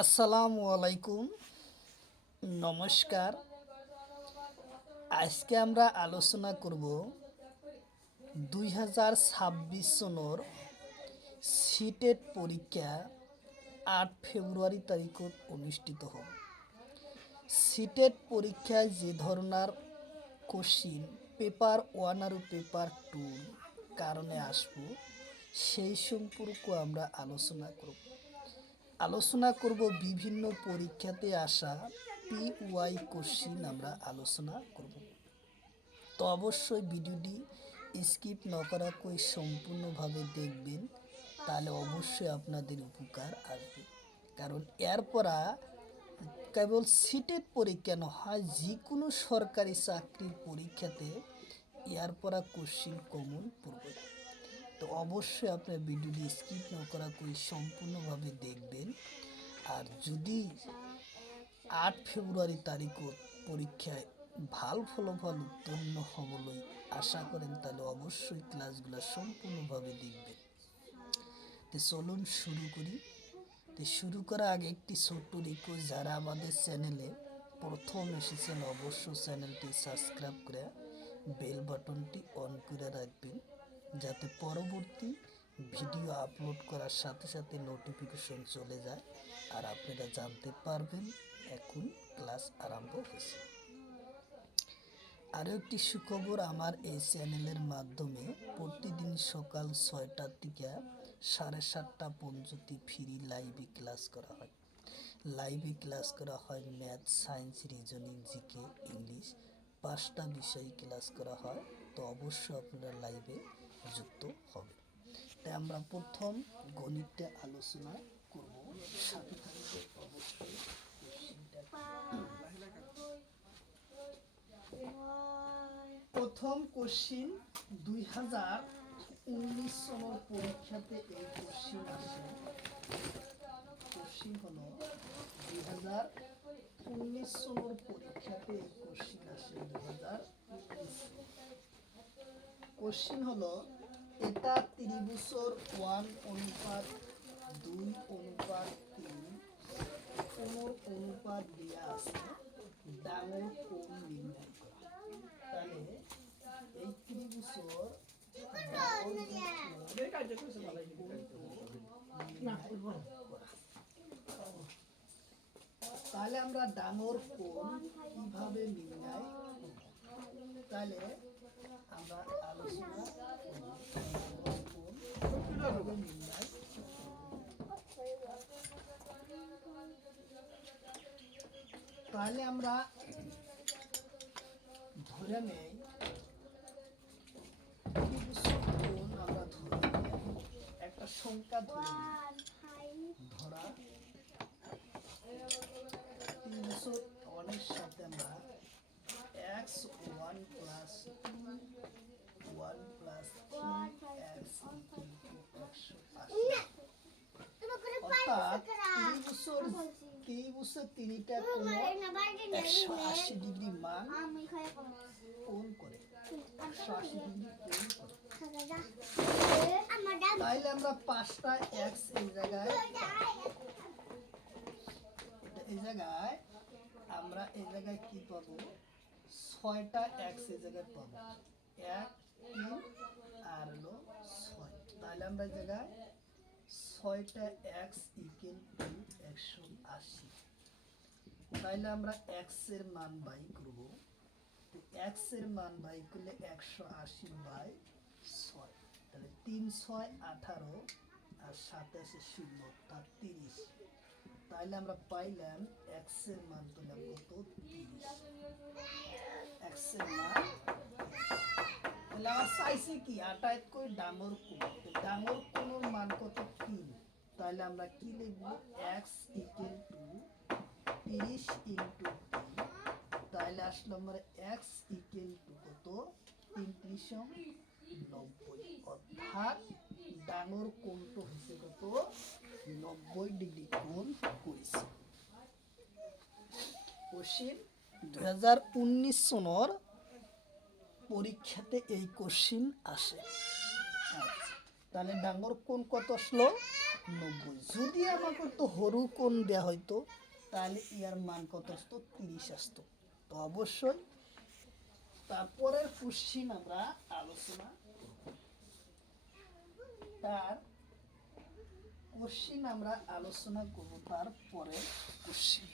আসসালামু আলাইকুম, নমস্কার। আজকে আমরা আলোচনা করব 2026 সনের সিটেট পরীক্ষা 8 ফেব্রুয়ারি তারিখত অনুষ্ঠিত হ'ব। সিটেট পরীক্ষায় যে ধরনের কোশ্চিন পেপার 1 আর পেপার 2 কারণে আসবো সেই সম্পর্কে আমরা আলোচনা করব বিভিন্ন পরীক্ষাতে আসা PY কোশ্চিন আমরা আলোচনা করব। তো অবশ্যই ভিডিওটি স্কিপ না করাকে সম্পূর্ণভাবে দেখবেন, তাহলে অবশ্যই আপনাদের উপকার আসবে। কারণ এরপরা কেবল সিটেট পরীক্ষা নয়, যে কোনো সরকারি চাকরির পরীক্ষাতে এরপরা কোশ্চিন কমন পড়বে। তো অবশ্যই আপনার ভিডিওটি স্কিপ না করা করে সম্পূর্ণভাবে দেখবেন। আর যদি 8 ফেব্রুয়ারি তারিখত পরীক্ষায় ভাল ফলাফল উত্তীর্ণ হবলৈ আশা করেন, তাহলে অবশ্যই ক্লাসগুলো সম্পূর্ণভাবে দেখবেন। তো চলুন শুরু করি। তো শুরু করার আগে একটি ছোট্ট রিকোয়েস্ট, যারা আমাদের চ্যানেলে প্রথম এসেছেন অবশ্যই চ্যানেলটি সাবস্ক্রাইব করে বেল বাটনটি অন করে রাখবেন, যাতে পরবর্তী ভিডিও আপলোড করার সাথে সাথে নোটিফিকেশন চলে যায় আর আপনারা জানতে পারবেন এখন ক্লাস আরম্ভ হয়েছে। আরও একটি সুখবর, আমার এই চ্যানেলের মাধ্যমে প্রতিদিন সকাল 6টা থেকে 7:30 পর্যন্ত ফ্রি লাইভে ক্লাস করা হয়। Math, science, reasoning, GK, English 5টা বিষয় ক্লাস করা হয়। তো অবশ্যই আপনারা লাইভে যুক্ত হবে। তাই আমরা প্রথম গণিতটা আলোচনা করব, সাথে থাকবে অবশ্যই প্রথম কোশ্চিন 2019 সনের পরীক্ষাতে এই কোশ্চিন আসে। কোশ্চিন হলো 2019 সনের পরীক্ষাতে এই কোশ্চিন আসে। 2019 কোশ্চিন হলো, এটা ত্রিভুজের 1:2:3 কোণের অনুপাত দেওয়া আছে, ডাঙর কোণ নির্ণয় করা। তাহলে এই ত্রিভুজের তাহলে আমরা ডাঙর কোণ কিভাবে নির্ণয় করব, তাহলে আমরা আলোচনা তাহলে আমরা ধরে নেই কোণ, আমরা ধরে একটা সংখ্যা ধরা অনেক সাথে আমরা x1 + 1 + 3x অর্থাৎ ত্রিভুজের তিনটা কোণ 180 ডিগ্রি মান কোণ করে, 180 ডিগ্রি কোণ করে। তাইলে আমরা 5টা x এই জায়গায় আমরা এই জায়গায় কি পাবো, 6টা x এই জায়গায় পাবো, 1 3 আর হলো 6। তাহলে আমরা এই জায়গায় 6টা x = 180। তাহলে আমরা x এর মান বাই করব। x এর মান বাই করলে 180/6, তাহলে 3 6 18 আর 27 0 অর্থাৎ 30। তাহলে আমরা পাইলাম x এর মান পেলাম কত, 30। x এর মান, তাহলে আমরা চাইছি কি, আটাইত কই ডাঙর কোণ, ডাঙর কোণের মান কত, 3। তাহলে আমরা কি লিখব, x = 30 × 3। তাহলে আসলে আমরা x = কত, 390, অর্থাৎ ডাঙর কোণটা হচ্ছে কত, 90 ডিগ্রি কোণ করেছে। কোশ্চিন 2019 সনের পরীক্ষাতে এই কোশ্চিন আসে। তাহলে ডাঙর কোণ কত আসলো, 90। যদি আমাকে তো হরু কোণ দেওয়া হইতো তাহলে ইয়ার মান কত আসতো, 30 আসতো। তো অবশ্যই তারপরের কোশ্চিন আমরা আলোচনা করব। তার কোশ্চিন আমরা আলোচনা করব তারপরের কোশ্চিন।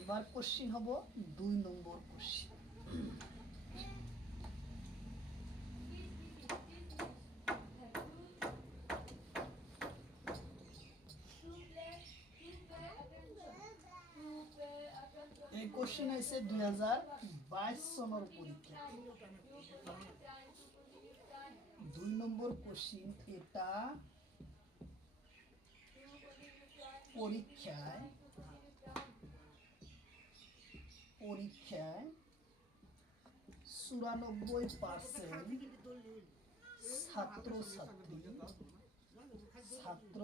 এবার কোশ্চিন হব 2 নম্বর কোশ্চিন। এই কোশ্চিন আছে 2022 সনের পরীক্ষা। 2 নম্বর কোশ্চিন, এটা পরীক্ষায় 94% ছাত্র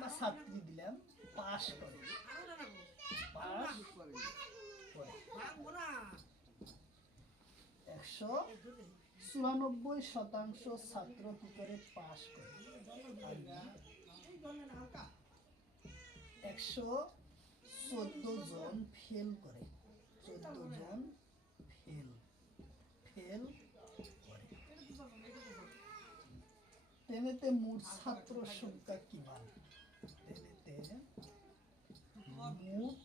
বা ছাত্রী দিলাম পাস করে। পাস করে 194% ছাত্র কি করে পাস করে, 114 জন ফেল করে, 14 জন ফেল করে। তেনেতে মোট ছাত্র সংখ্যা কিমান? তেনেতে মোট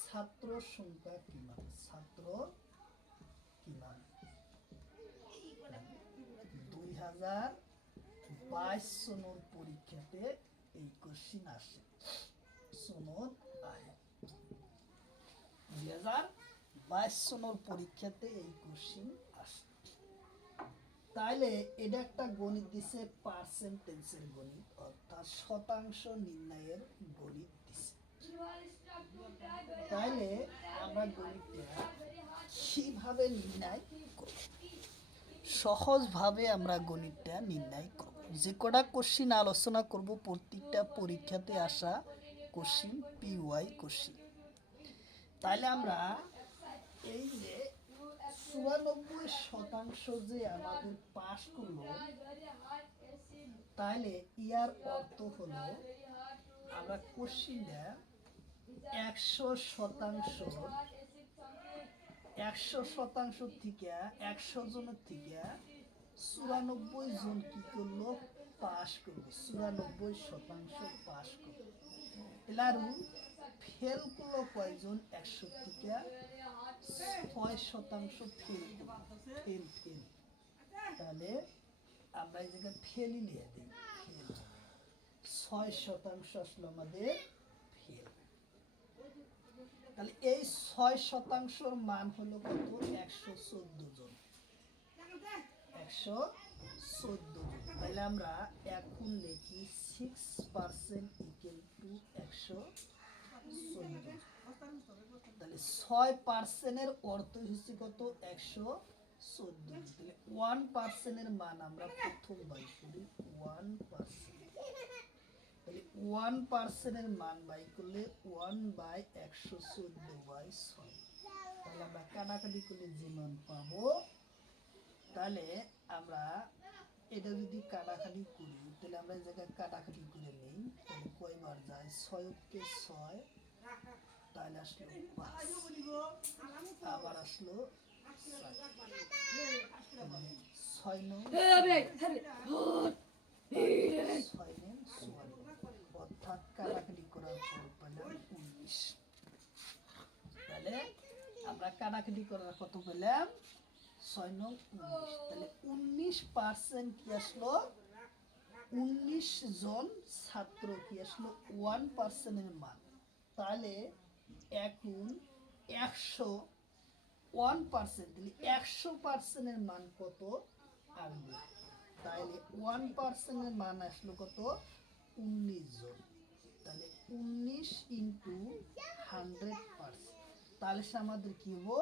ছাত্র সংখ্যা কিমান? ছাত্র কিমান? 2022 সনের পরীক্ষাতে এই কোশ্চিন আসে। সনত আহে 2022 সনের পরীক্ষাতে এই কোশ্চিন আসে। তাইলে এটা একটা গণিত দিছে, পার্সেন্টেজের গণিত, অর্থাৎ শতাংশ নির্ণয়ের গণিত দিছে। তাইলে আমরা গণিতটা কিভাবে নির্ণয় করব? সহজভাবে আমরা গণিতটা নির্ণয় করব। যে কটা কোশ্চিন আলোচনা করব প্রত্যেকটা পরীক্ষাতে আসা কোশ্চিন, পিওয়াই কোশ্চিন। তাহলে আমরা এই যে 94% যে আমাদের পাস করলো, তাহলে ইয়ার অর্থ হলো আমরা কোশ্চিনটা 100% থেকে 100 জনের থেকে 94 জন কি করলো, পাস করলো। 94% পাস করলো। এলারু ফেল করলো কয়জন? 100 থেকে 6% ফেল করলো। ফেল। তাহলে আমরা এই জায়গায় ফেলই নিয়ে দিই। 6% আসলো আমাদের ফেল। তাহলে এই 6%র মান হলো কত? 114 জন। 114 জন। তাহলে আমরা এখন লিখি 6% ইকুয়াল টু 114। তাহলে 6%-এর অর্থ হচ্ছে কত? 114। তাহলে 1%-এর মান আমরা প্রথম বাই করি। 1%, তাহলে 1%-এর মান বাই করলে 1/114/6। তাহলে আমরা কাটাকাটি করলে যে মান পাবো, তাহলে আমরা এটা যদি কাটাকাটি করি, তাহলে আমরা এই জায়গায় কাটাকাটি করে নেই। তাহলে কয়বার যায়? 6 × 6, তাহলে আসলো 5, আবার আসলো 6 নং 54, অর্থাৎ কাটাকাটি করার পর পেলাম 19। তাহলে আমরা কাটাকাটি করার কত পেলাম? 6 নং 19। তাহলে 19% কি আসলো? 19 জন ছাত্র কি আসলো? 1%-এর মান। তাহলে এখন 101%, তাহলে 100%-এর মান কত আসবে? তাহলে 1%-এর মান আসলো কত? 19 জন। তাহলে 19 ইন্টু 100%, তাহলে সে আমাদের কি হবো?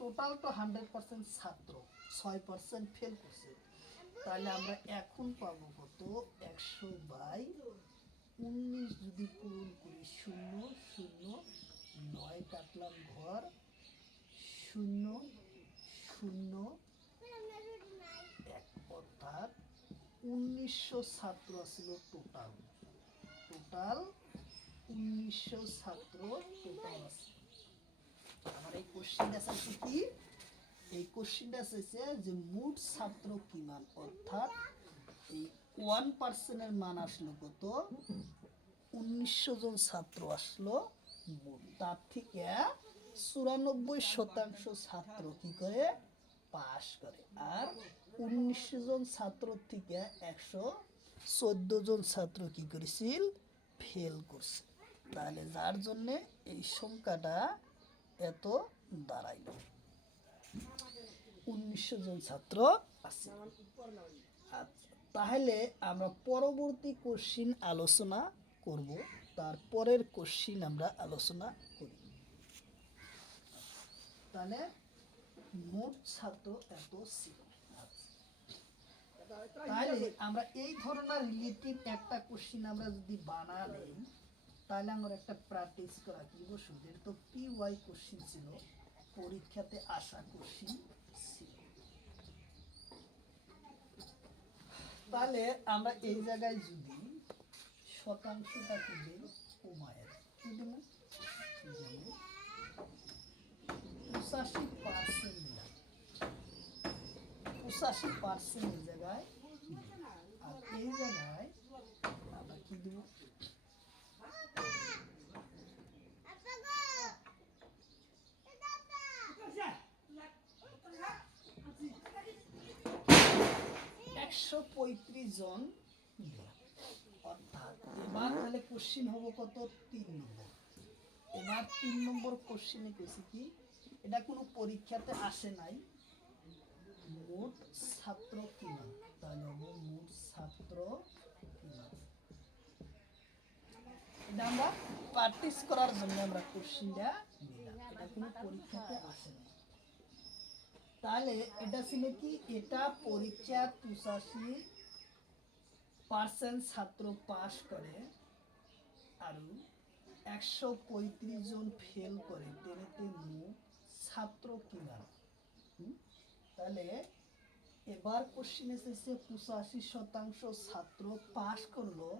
টোটাল তো 100% ছাত্র, 6% ফেল করছে। তাহলে আমরা এখন পাবো কত? 100/19 যদি পূরণ করি, 0 0 9 কাটলাম ঘর, 0 0 1, অর্থাৎ অর্থাৎ 1900 ছাত্র ছিল টোটাল। 1900 ছাত্র টোটাল আছে। আমার এই কোশ্চেনটা আছে কি, এই কোশ্চেনটা আছে যে মোট ছাত্র কিমান, অর্থাৎ এই 1% মান আসলো কত, 1900 জন ছাত্র আসলো মোট। তার থেকে 94% ছাত্র কি করে পাস করে, আর 1900 জন ছাত্র থেকে 114 জন ছাত্র কি করেছিল, ফেল করছে। তাহলে যার জন্য এই সংখ্যাটা এত দাঁড়াইল, 1900 জন ছাত্র আছে। আচ্ছা, তাহলে আমরা পরবর্তী কোশ্চিন আলোচনা করব, তারপরের কোশ্চিন আমরা আলোচনা করি। তাহলে মোট ছাত্র এত ছিল। তাহলে আমরা এই ধরনের রিলেটিভ একটা কোশ্চিন আমরা যদি বানা নেই, তাহলে আমরা একটা প্র্যাকটিস করা কি বসুন, তো PY কোশ্চিন ছিল, পরীক্ষাতে আসা কোশ্চিন ছিল। তাহলে আমরা এই জায়গায় যদি শতাংশটা কি দিই, কমায় কি দেব, 85% দিলাম, 85% এই জায়গায়, আর এই জায়গায় আমরা কি দেব, 135 জন দিলাম। অর্থাৎ এবার তাহলে কোশ্চিন হবো কত, 3 নম্বর। এবার 3 নম্বর কোশ্চিনে কেছি কি, এটা কোনো পরীক্ষাতে আসে নাই, মোট ছাত্র কিমান, তাহলে হবো মোট ছাত্র কিমান। এটা আমরা প্র্যাকটিস করার জন্য আমরা কোশ্চিনটা নিলাম, এটা কোনো পরীক্ষাতে আসে না। তাহলে এটা ছিল কি, এটা পরীক্ষা 85% ছাত্র পাস করে আর 135 জন ফেল করে, তেনেতে মোট ছাত্র কিমান। তাহলে এবার কোশ্চিন এসেছে 85% ছাত্র পাস করলো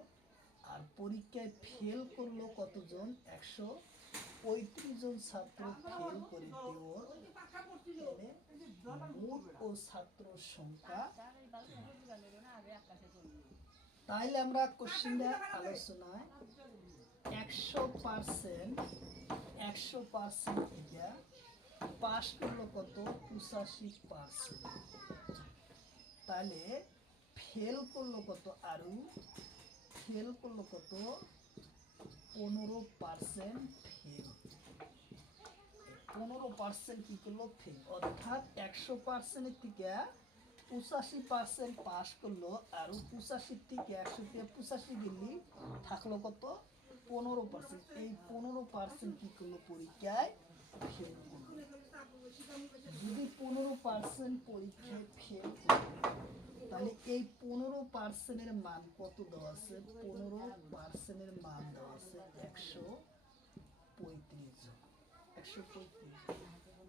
আর পরীক্ষায় ফেল করলো কতজন, 135 জন ছাত্র ফেল করে দেওয়ার মোট ও ছাত্র সংখ্যা। তাইলে আমরা কোশ্চিনটা আলোচনায় 100% থেকে পাস করলো কত, 85%। তাহলে ফেল করলো কত, আরো ফেল করলো কত, 15% ফেল। 15% কি করলো, ফেল। অর্থাৎ 100% থেকে 85% পাস করলো, আর 85 থেকে 100 থেকে 85 গেলি থাকলো কত, 15%। এই 15% কি করলো, পরীক্ষায় ফেল করলো। যদি 15% পরীক্ষায় ফেল করলো, তাহলে এই 15%-এর মান কত দেওয়া আছে, 15%-এর মান দেওয়া আছে 135 জন, 135।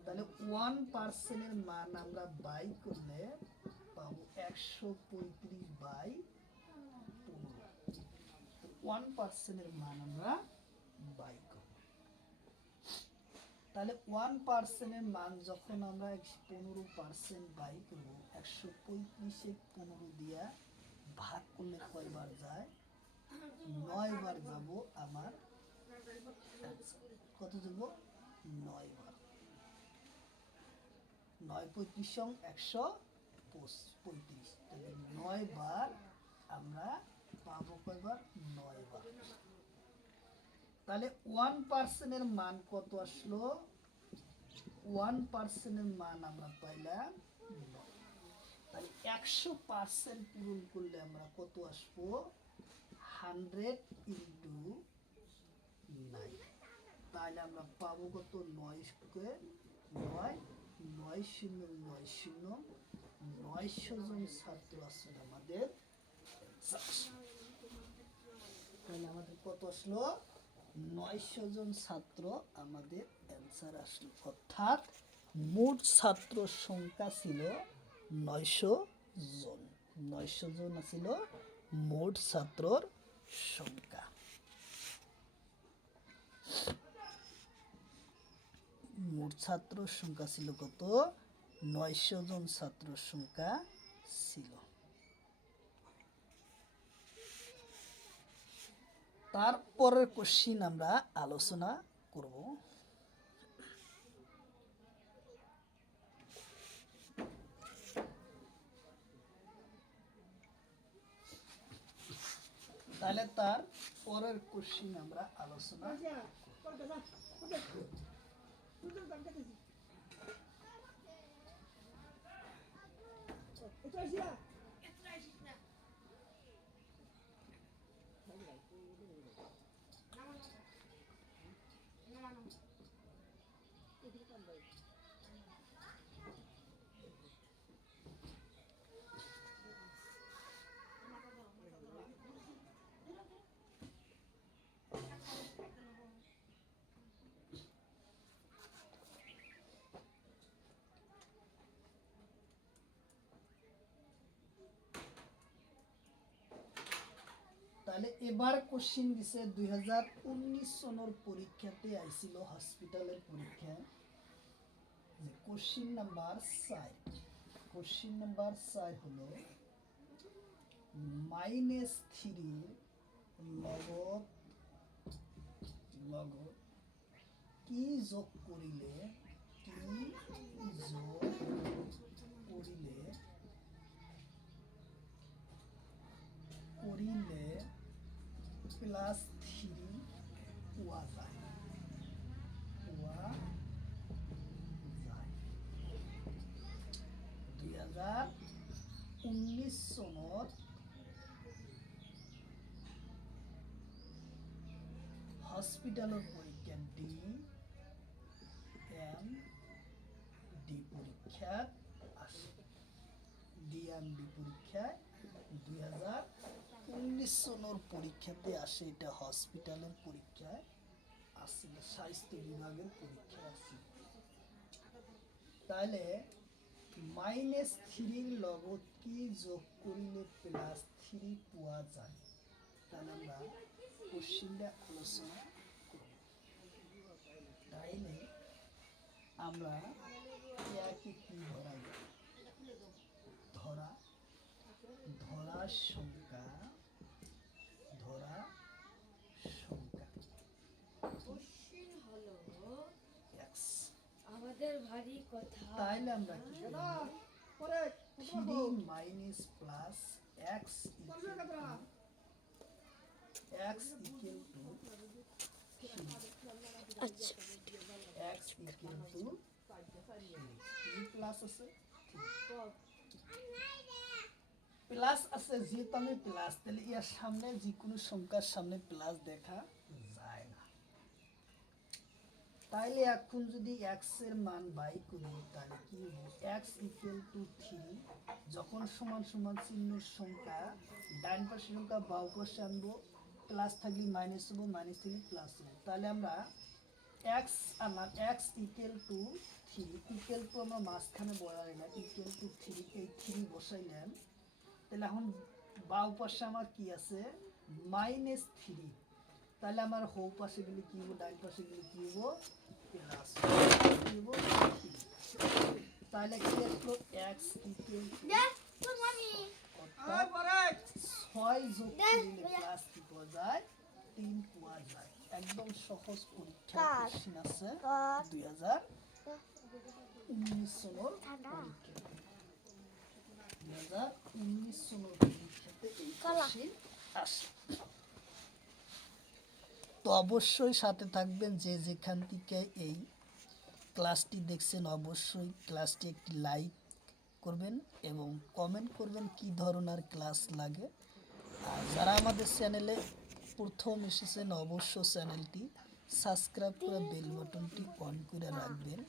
তাহলে 1%-এর মান আমরা বাই করলে পাবো 135/15। 1%-এর মান আমরা বাই করব। তাহলে 1%-এর মান যখন আমরা 15% বাই করবো, 135-এ 15 দিয়া ভাগ করলে কয়বার যায়, 9 বার যাব। আমার কত যাব, 9 বার। 9 35 135, তাহলে 9 বার আমরা পাবো কয়বার, 9 বার। তাহলে 1%-এর মান কত আসলো, 1%-এর মান আমরা পাইলাম 9। তাহলে 100% পূরণ করলে আমরা কত আসবো, 100 × 9। তাহলে আমরা পাবো কত, 9 স্কয়ার 9, 9 শূন্য 9 শূন্য, 900 জন ছাত্র আসলে আমাদের। তাহলে আমাদের কত আসলো, 900 জন ছাত্র আমাদের অ্যান্সার আসলো। অর্থাৎ মোট ছাত্র সংখ্যা ছিল 900 জন। 900 জন ছিল মোট ছাত্রর সংখ্যা। মোট ছাত্রর সংখ্যা ছিল কত? 900 জন ছাত্রর সংখ্যা ছিল। তারপরের কোশ্চিন আমরা আলোচনা করব। তাহলে তার পরের কোশ্চিন আমরা আলোচনা তাহলে এবার কোশ্চিন দিছে 2019 সনের পরীক্ষাতে আইছিল হসপিটালের পরীক্ষা। কোশ্চিন নাম্বার 4, কোশ্চিন নাম্বার 4 হলো -3 লগত কি যোগ করিলে +3 পোৱা যায়। 2019 সনত হসপিটালের পরীক্ষা DMD পরীক্ষা আসে। DMD পরীক্ষায় 2019 সনের পরীক্ষাতে আসে। এটা হসপিটালের পরীক্ষায় আসছিল, স্বাস্থ্য বিভাগের পরীক্ষা আসছিল। তাহলে -3 লগত কি যোগ করিলে +3 পোৱা যায়। তাহলে আমরা কোশ্চিনটা আলোচনা করব। তাইলে আমরা একে কি ধরা যায়? ধরা সংখ্যা কোশ্চিন হলো x। আমাদের ভারী কথা। তাইলে আমরা কি করব? 3 minus plus x equal two আচ্ছা x ইকুয়াল টু প্লাস আছে, প্লাস আছে, যেহেতু আমি প্লাস, তাহলে এর সামনে যে কোনো সংখ্যার সামনে প্লাস দেখা যায় না। তাইলে এখন যদি x এর মান বাই করি তাহলে কি হবে? x ইকুয়াল টু 3, যখন সমান সমান চিহ্নের সংখ্যা ডান পাশের সংখ্যা বাম পাশে আনবো, প্লাস থাকলে মাইনাস হবো, মাইনাস থাকলে প্লাস হবো। তাহলে আমরা x আনলাম, x equal two 3, equal to আমরা মাঝখানে বসাই না, ইকুয়াল টু 3, এই 3 বসাইলাম। তাহলে এখন বাম পাশে আমার কি আছে? -3। তাহলে আমার হো পাশে গেলে কি হবো, ডান পাশে গেলে কি হবো? প্লাস হবো। তাহলে কি আসলো? x ইকুয়াল টু 6 যোগ করলে প্লাস কি পাওয়া যায়? 3 পাওয়া যায়। একদম সহজ পরীক্ষা কোশ্চেন আছে 2019 সনের পরীক্ষা। 2019 সনের পরীক্ষাতে এই কোশ্চেন আসে। তো অবশ্যই সাথে থাকবেন, যে যেখান থেকে এই ক্লাসটি দেখছেন অবশ্যই ক্লাসটি একটি লাইক করবেন এবং কমেন্ট করবেন কি ধরনের ক্লাস লাগে। আর যারা আমাদের চ্যানেলে প্রথম এসেছেন অবশ্যই চ্যানেলটি সাবস্ক্রাইব করে বেল বাটনটি অন করে রাখবেন,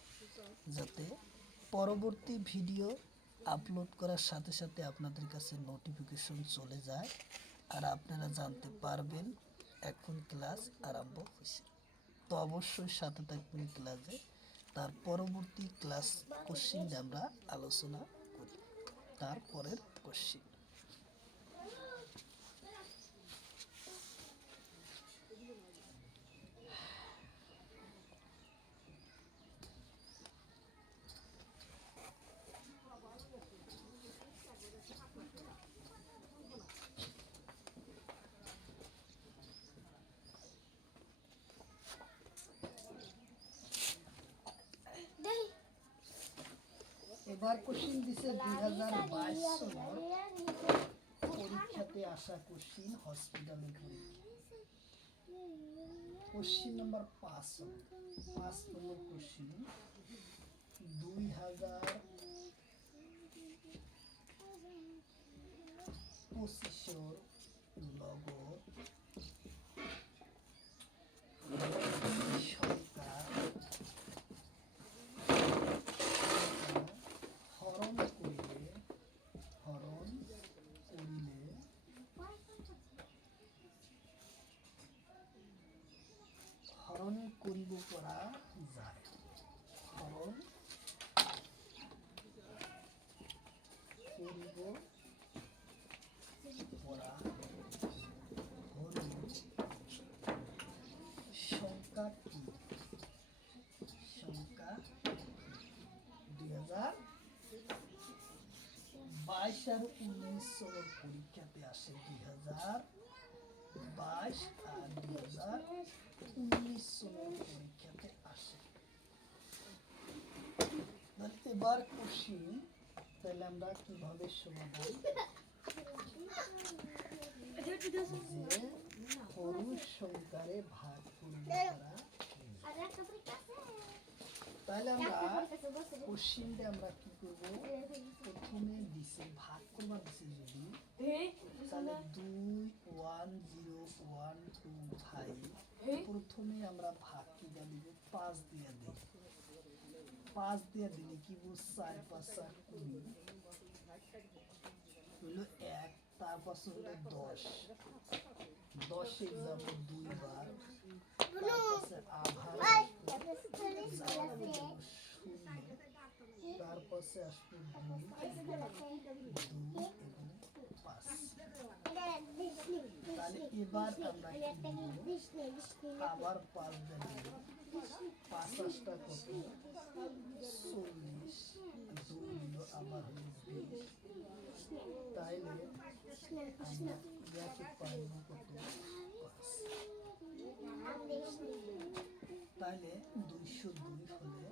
যাতে পরবর্তী ভিডিও আপলোড করার সাথে সাথে আপনাদের কাছে নোটিফিকেশন চলে যায় আর আপনারা জানতে পারবেন এখন ক্লাস আরম্ভ হয়েছে। তো অবশ্যই সাথে থাকবেন ক্লাসে। তার পরবর্তী ক্লাস কোশ্চিন আমরা আলোচনা করি। তারপরের কোশ্চিন এবার কোশ্চিন দিছে 2022 সনের পরীক্ষাতে আসা কোশ্চিন হসপিটালের পরীক্ষা। কোশ্চিন নাম্বার 5 নম্বর কোশ্চিন 2025 লগত সংখ্যা হরণ করিলে হরণ করিব করা যায়। হরণ করিব করা হলে সংখ্যা কি? সংখ্যা 2022 আর 19 সনের পরীক্ষাতে আসে 2022 আর 2019 সনের পরীক্ষাতে আসে। এবার কোশ্চিন তাহলে আমরা কিভাবে সমাধান যে পুরুষ সংখ্যারে ভাগ করব করা। তাহলে আমরা কোশ্চিনটা আমরা কি করব, প্রথমে দিছে ভাগ করবার দিছে যদি তাহলে 2 1 0 1 2 5 প্রথমে আমরা ভাগ কি দিয়ে দিব 5 দিয়ে দেই। 5 দিয়ে দিলে কি বুঝ 4 5 আর 20 হলো 1, তার পাশে হলো 10 10 এ যাব 2 বার, তার পাশে আবার তার পাশে আসবে 2 এবং 5। তাহলে এবার আমরা কি দিব, আবার 5 দেব, 5 টা কত 40, 2 হলো আবার হলো 20। তাইলে আমরা ইয়াকে পাইব কত 5। তাহলে 202 হলে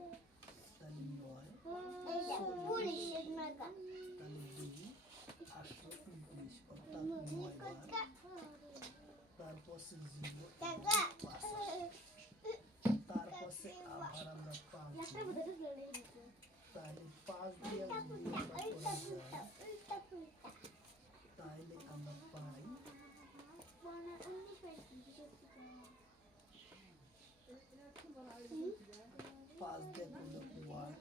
তাহলে 9 তাহলে 2 819 অর্থাৎ 9 বার, তারপর 0 তার পাশে আবার আমরা 5 তাহলে 5 দিয়ে যদি আমরা করা যায় তাহলে আমরা পাই 5 দিয়ে করলে 1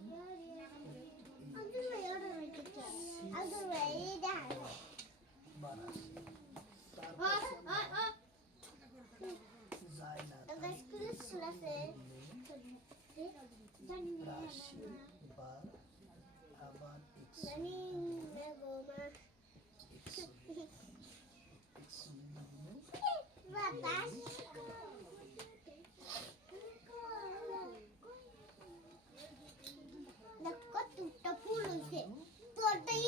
যায় না রাশি বার আবার কতটা ফুল হয়েছে তোরটাই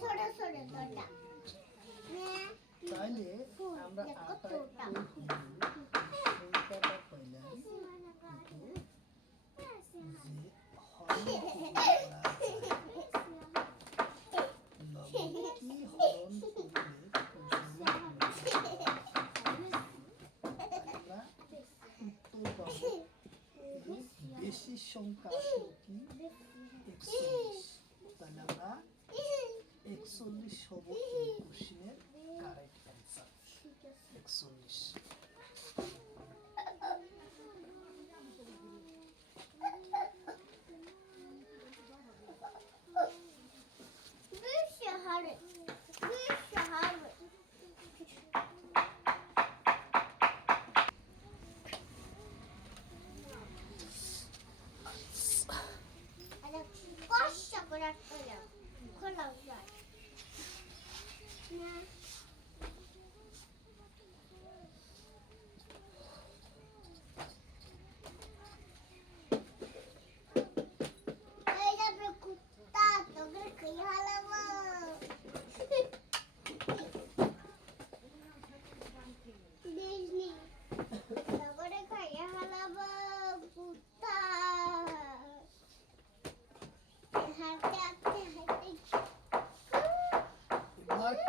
ছোট ছোট তোরটা তাহলে আমরা সংখ্যাটা পাইলাম কিন্তু যে হরণ কি হরণ করলে আমরা উত্তর পাবো। বেশি সংখ্যা আসলো কি 41, তাহলে আমরা 41 হব এই কোশ্চেনের কারেক্ট অ্যান্সার 41।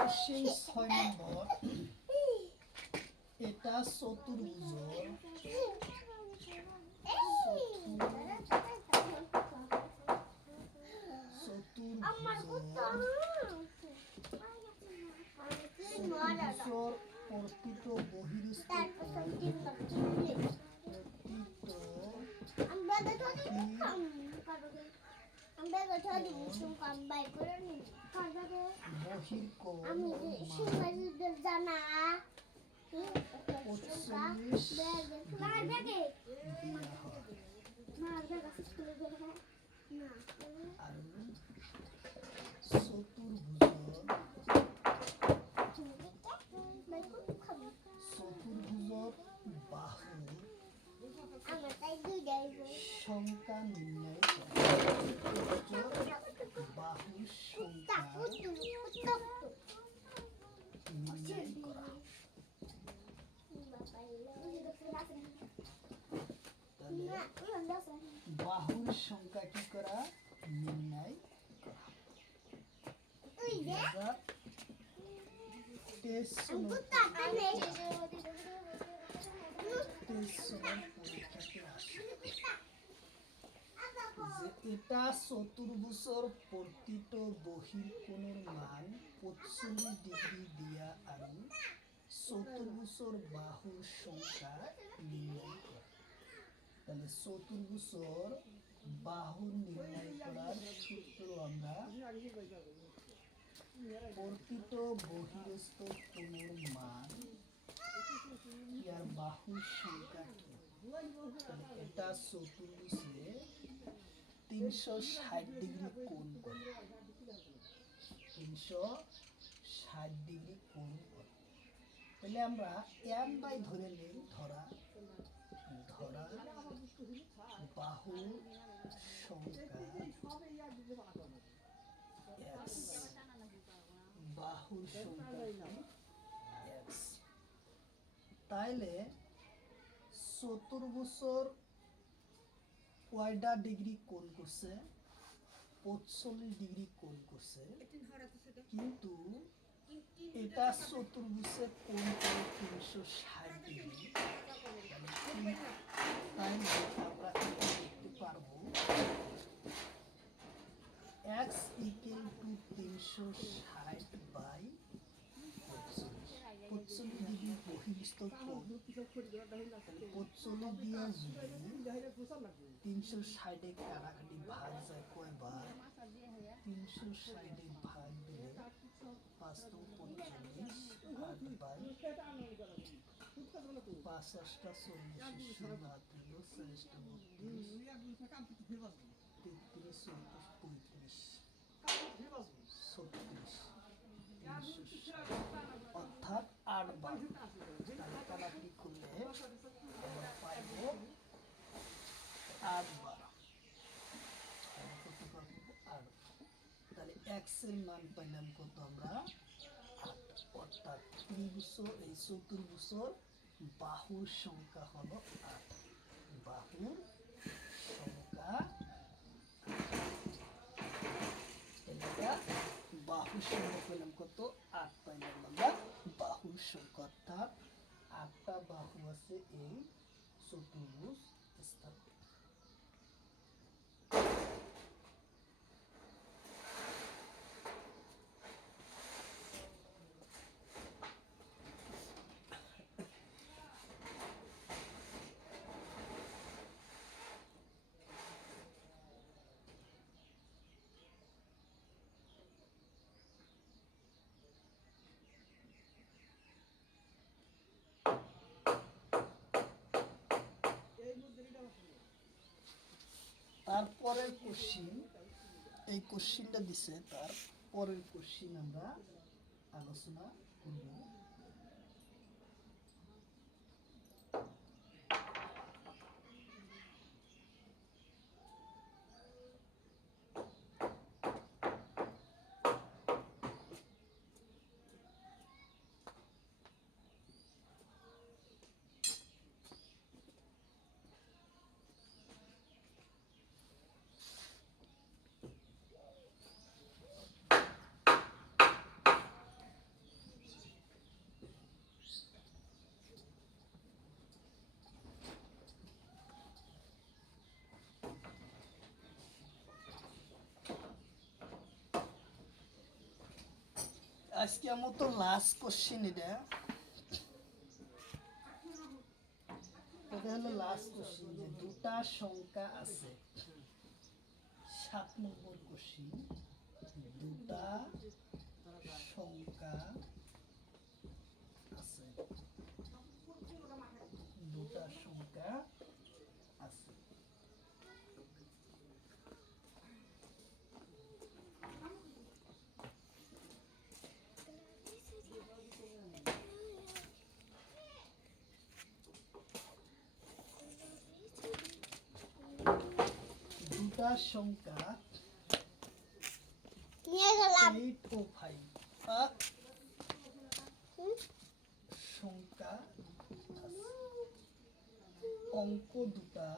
কোশ্চেন 6 নম্বর, এটা চতুর্ভুজৰ চতুর্ভুজৰ প্ৰতিটো বহিঃস্থ বহির্কোণ জানা 45 ডিগ্রি দিয়া হয় আৰু চতুর্ভুজৰ বাহুৰ সংখ্যা নির্ণয় কৰা। চতুর্ভুজৰ বাহুৰ সংখ্যা নির্ণয় কৰা। তাহলে বাহুর সংখ্যা কি করা নির্ণয় করা। 2023 সনের পরীক্ষাতে আসে যে এটা চতুর্ভুজৰ প্ৰতিটো বহিৰ্কোণৰ মান 45 ডিগ্ৰী দিয়া আৰু চতুর্ভুজৰ বাহুৰ সংখ্যা নির্ণয় কৰা। তাহলে চতুর্ভুজৰ বাহু নির্ণয় করার সূত্র আমরা প্রকৃত বহিরস্থ কোণের মান ইয়ার বাহুর সংখ্যা কি। তাহলে এটা চতুর্ভুজে 360 ডিগ্রি কোণ করে, 360 ডিগ্রি কোণ করে। তাহলে আমরা m বাই ধরে নেই, ধরা বাহুর সংখ্যা x, বাহুর সংখ্যা x। তাইলে চতুর্ভুজর কয়টা ডিগ্রি কোণ করছে, 45 ডিগ্রি কোণ করছে, কিন্তু এটা চতুর্ভুজে কোণ করে 360 ডিগ্রি। তাইলে আমরা দেখতে পারবো x equal to 360 by 45 degree বহিঃস্থ কোণ। 45 দিয়া যদি 360 এ কাটাকাটি ভাগ যায় কয়বার, 360 এ ভাগ দিলে 5 তো 45, 8 বাই 5 8টা 40, 16 8 হলো 40টা 32, 33 34 35 36, অর্থাৎ 8 বার। কাটাকাটি করলে আমরা পাইব 8 বার। কত পাবো 8। তাহলে x এর মান পাইলাম কত আমরা 8। অর্থাৎ এই চতুর্ভুজর বাহুর সংখ্যা হলো 8। বাহুর সংখ্যা বাহুর সংখ্যা পেলাম কত 8 পাইলাম আমরা বাহুর সংখ্যা। অর্থাৎ 8টা বাহু আছে এই চতুর্ভুজ স্থানে। তারপরের কোশ্চিন, এই কোশ্চিনটা দিছে, তার পরের কোশ্চিন আমরা আলোচনা করব। আজকের মতো লাস্ট কোশ্চেন এটা হলো লাস্ট কোশ্চেন যে দুটা সংখ্যা আছে 7 নম্বর কোশ্চেন দুটা সংখ্যা আছে দুটা সংখ্যা আছে দুটা সংখ্যা নিয়ে গেলাম 8 ও 5 সংখ্যা আছে অঙ্ক দুটা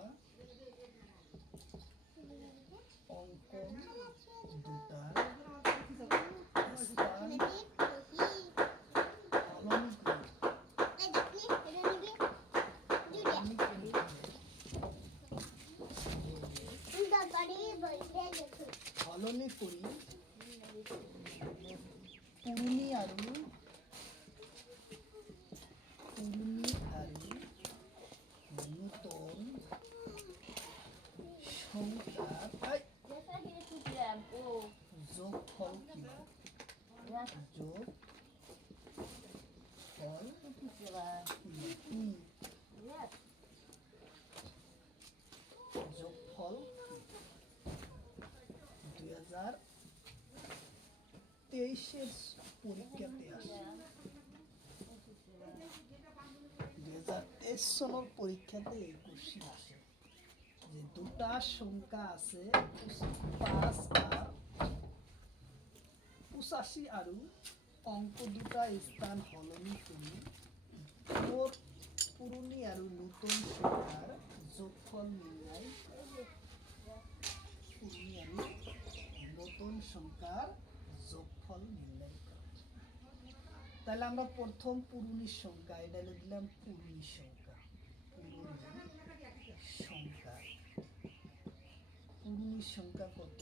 অঙ্ক দুটা স্থান হলন হলনে করি পুরুনি আরু নূতন সংখ্যার যোগফল কি যোগফল কি যোগফল 2023-এর পরীক্ষাতে আসে 2023 সনের পরীক্ষাতে এই কোশ্চেন আসে যে দুটা সংখ্যা আছে 5 আর 85 আরু অঙ্ক দুটা স্থান হলনি করি মোট পুরুনি আরু নতুন সংখ্যার যোগফল নির্ণয় পুরুনি আরু নতুন সংখ্যার যোগফল নির্ণয় করা তাহলে আমরা প্রথম পুরুনি সংখ্যা এটা লিখলাম পুরুনি সংখ্যা পুরুনি সংখ্যা কত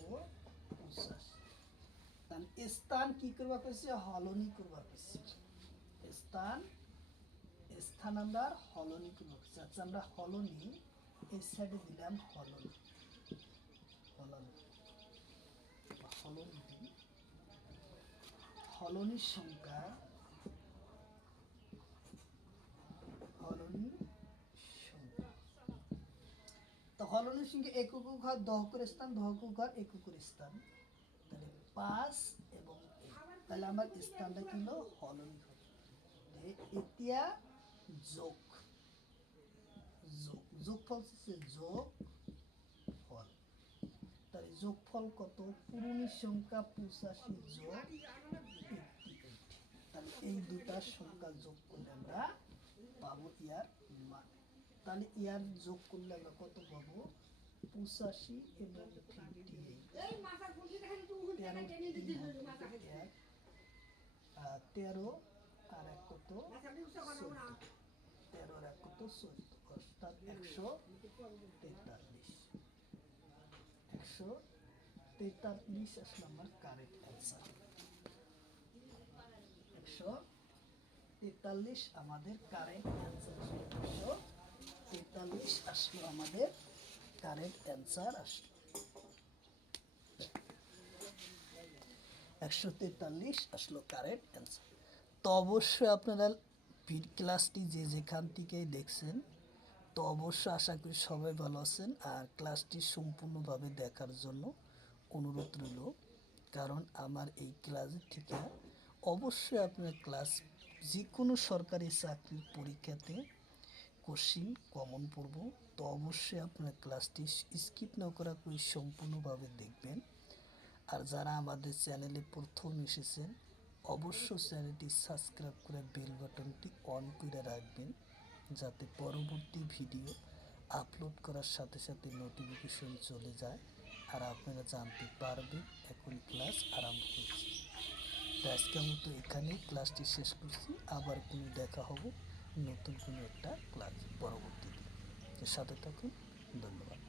85 তাহলে স্থান কি করবা কইছে হলনি করবা কইছে স্থান আমরা হলনি করবা কইছে আচ্ছা আমরা হলনি এই সাইডে দিলাম হলনি হলনি সংখ্যা তো হলনের সঙ্গে একক ঘর দহকের স্থান দহক ঘর এককের স্থান তাহলে 5 এবং 8 তাহলে আমার স্থানটা কি হলো হলন এতিয়া যোগফল হচ্ছে যোগফল তাহলে যোগফল কত পুরুনি সংখ্যা 85 যোগ 88 তাহলে এই দুটা সংখ্যা যোগ করলে আমরা পাবো ইয়ার মান তাহলে ইয়ার যোগ করলে আমরা কত পাবো 85 এবং 13 আর এক কত 14 13 আর এক কত 14 অর্থাৎ 143 আসলে আমার কারেক্ট অ্যান্সার 143 আমাদের কারেক্ট অ্যান্সার 143 আসলো আমাদের কারেক্ট অ্যান্সার আসলো 143 আসলো কারেক্ট অ্যান্সার তো অবশ্যই আপনারা ক্লাসটি যেখান থেকে দেখছেন তো অবশ্যই আশা করি সবাই ভালো আছেন আর ক্লাসটি সম্পূর্ণভাবে দেখার জন্য অনুরোধ রইল কারণ আমার এই ক্লাসের থেকে অবশ্যই আপনার ক্লাস যে কোনো সরকারি চাকরির পরীক্ষাতে কোশ্চিন কমন পড়ব তো অবশ্যই আপনার ক্লাসটি স্কিপ না করা করে সম্পূর্ণভাবে দেখবেন আর যারা আমাদের চ্যানেলে প্রথম এসেছেন অবশ্যই চ্যানেলটি সাবস্ক্রাইব করে বেল বাটনটি অন করে রাখবেন যাতে পরবর্তী ভিডিও আপলোড করার সাথে সাথে নোটিফিকেশন চলে যায় আর আপনারা জানতে পারবেন এখন ক্লাস আরম্ভ হচ্ছে তো আজকের মতো এখানেই ক্লাসটি শেষ করছি আবার কোনো দেখা হবে নতুন কোনো একটা ক্লাস পরবর্তী দিন সাথে থাকুন ধন্যবাদ।